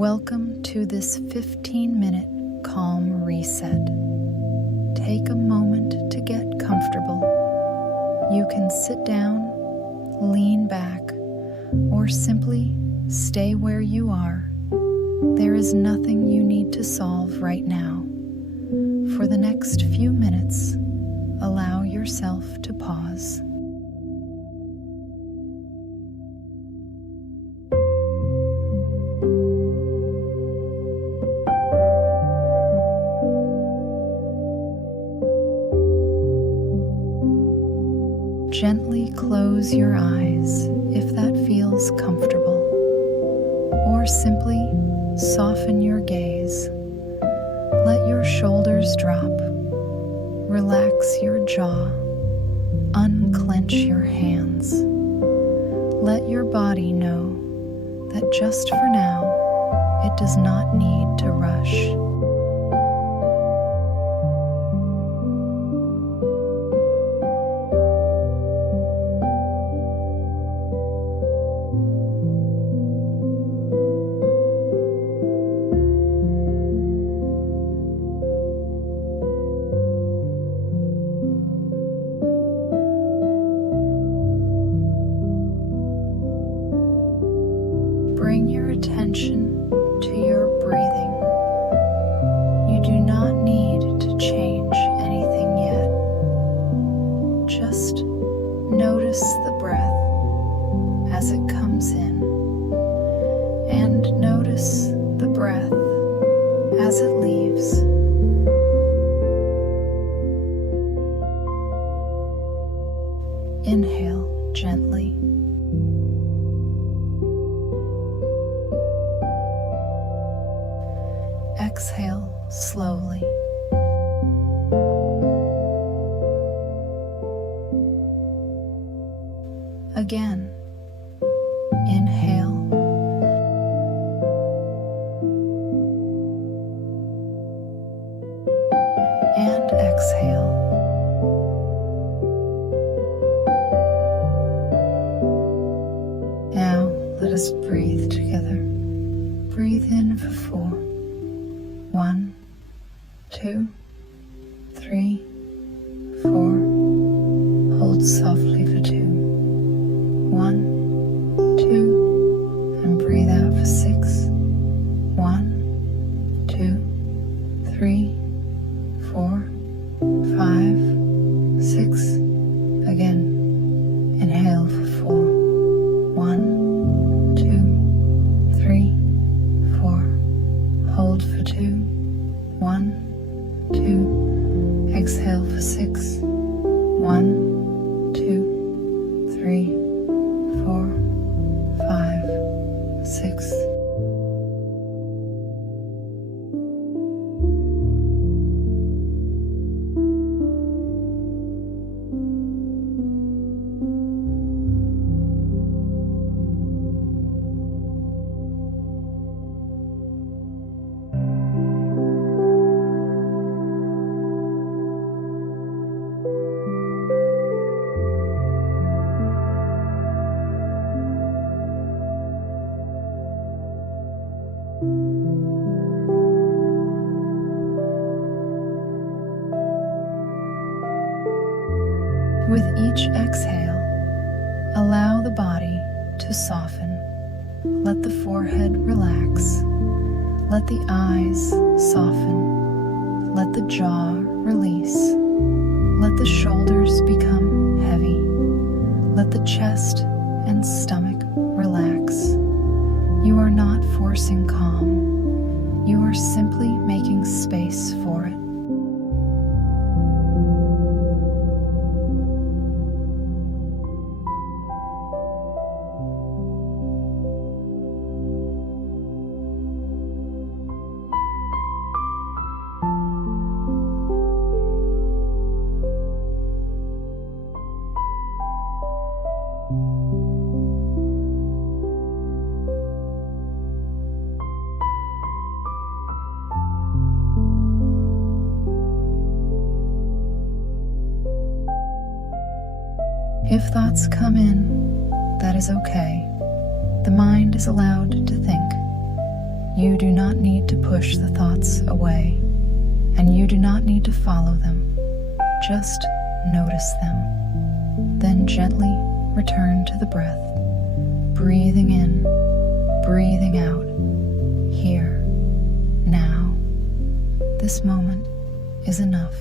Welcome to this 15-minute calm reset. Take a moment to get comfortable. You can sit down, lean back, or simply stay where you are. There is nothing you need to solve right now. For the next few minutes, allow yourself to pause. Gently close your eyes if that feels comfortable, or simply soften your gaze. Let your shoulders drop, relax your jaw, unclench your hands. Let your body know that just for now, it does not need to rush. Bring your attention to your breathing. You do not need to change anything yet. Just notice the breath as it comes in, and notice the breath as it leaves. Inhale gently. Exhale slowly. Again, inhale. And exhale. Now, let us breathe together. Breathe in for 4. 1, 2, 3, 4. Hold softly for 2. 1, 2, and breathe out for 6. 1, 2, 3, 4, 5, 6. Again, inhale for 4. 1, 2, 3, 4. Hold for 2. 1, 2, exhale for 6. 1, 2, 3, 4, 5, 6. With each exhale, allow the body to soften. Let the forehead relax. Let the eyes soften. Let the jaw release. Let the shoulders become heavy. Let the chest and stomach relax. You are not forcing calm. You are simply making space for it. If thoughts come in, that is okay. The mind is allowed to think. You do not need to push the thoughts away, and you do not need to follow them. Just notice them. Then gently return to the breath, breathing in, breathing out, here, now. This moment is enough.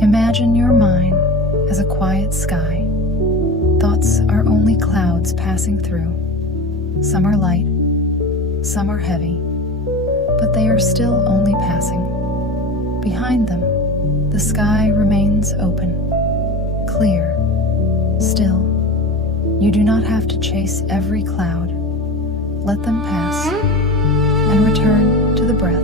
Imagine your mind as a quiet sky. Thoughts are only clouds passing through. Some are light, some are heavy, but they are still only passing. Behind them, the sky remains open, clear, still. You do not have to chase every cloud. Let them pass and return to the breath.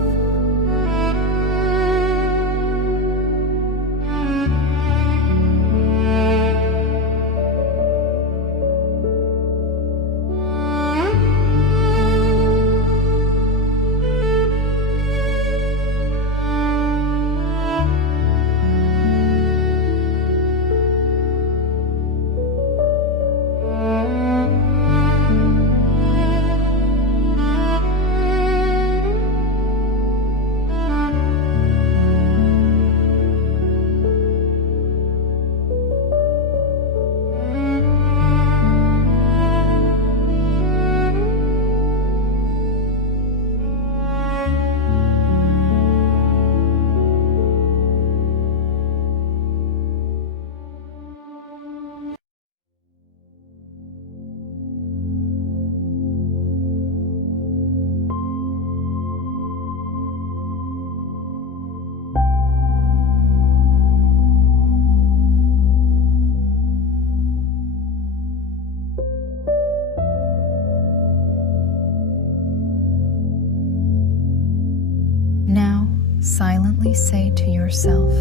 Now, silently say to yourself,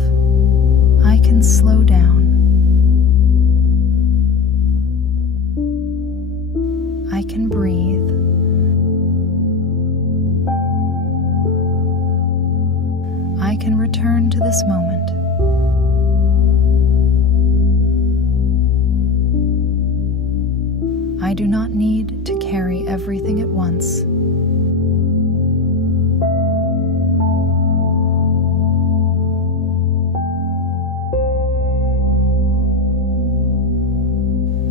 I can slow down. I can breathe. I can return to this moment. I do not need to carry everything at once.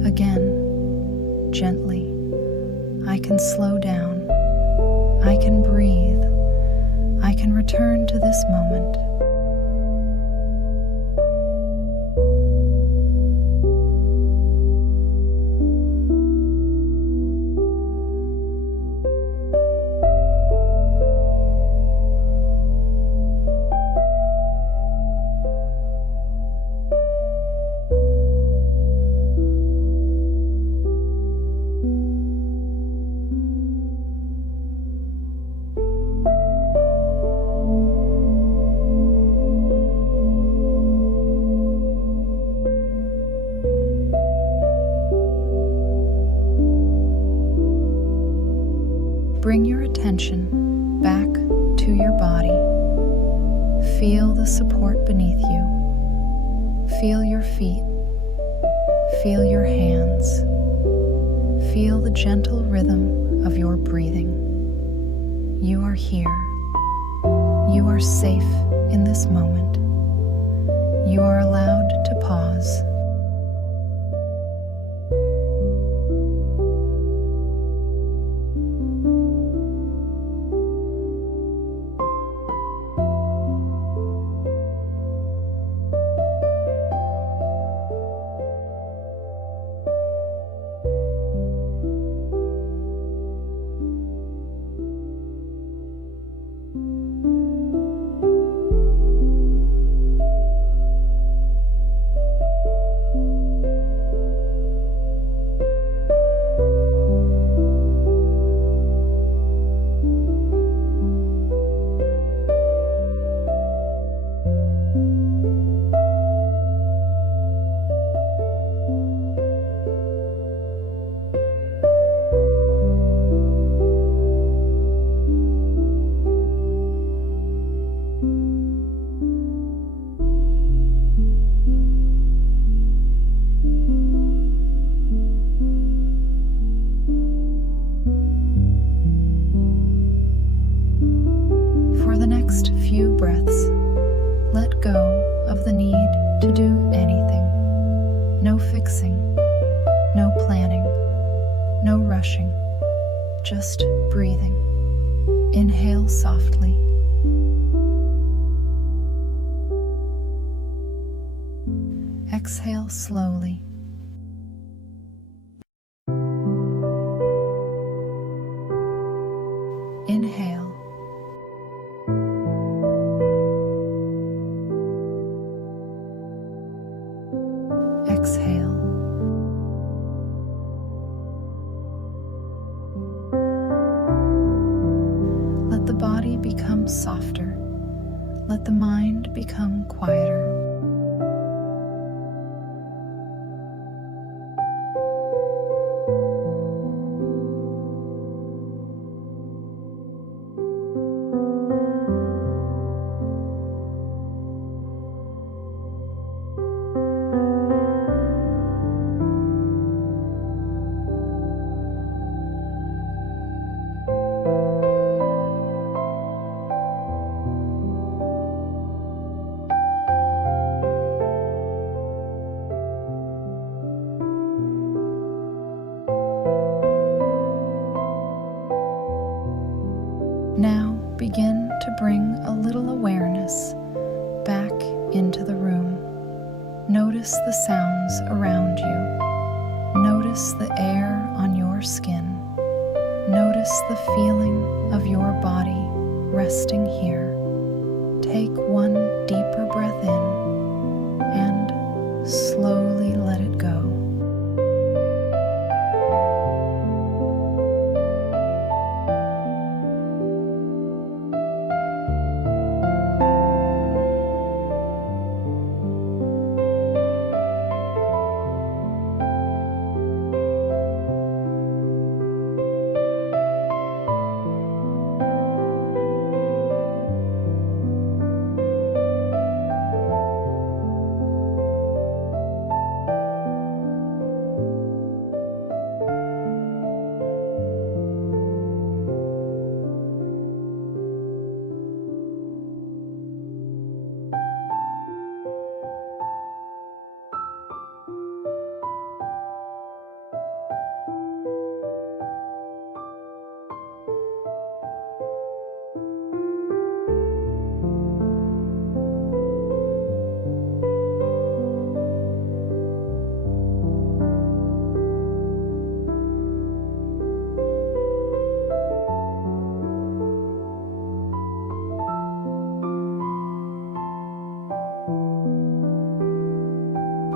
Again, gently, I can slow down. I can breathe. I can return to this moment. Bring your attention back to your body. Feel the support beneath you. Feel your feet. Feel your hands. Feel the gentle rhythm of your breathing. You are here. You are safe in this moment. You are allowed to pause. Next few breaths, let go of the need to do anything. No fixing, no planning, no rushing, just breathing. Inhale softly. Exhale slowly. Inhale. Exhale. Let the body become softer. Let the mind become quieter. Now begin to bring a little awareness back into the room. Notice the sounds around you. Notice the air on your skin. Notice the feeling of your body resting here. Take one deeper breath in and slowly let it go.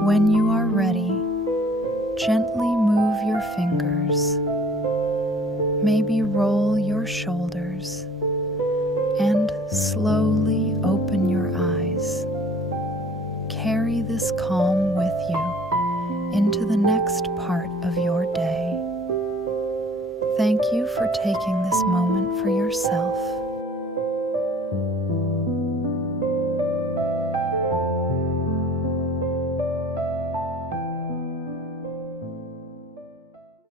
When you are ready, gently move your fingers. Maybe roll your shoulders and slowly open your eyes. Carry this calm with you into the next part of your day. Thank you for taking this moment for yourself.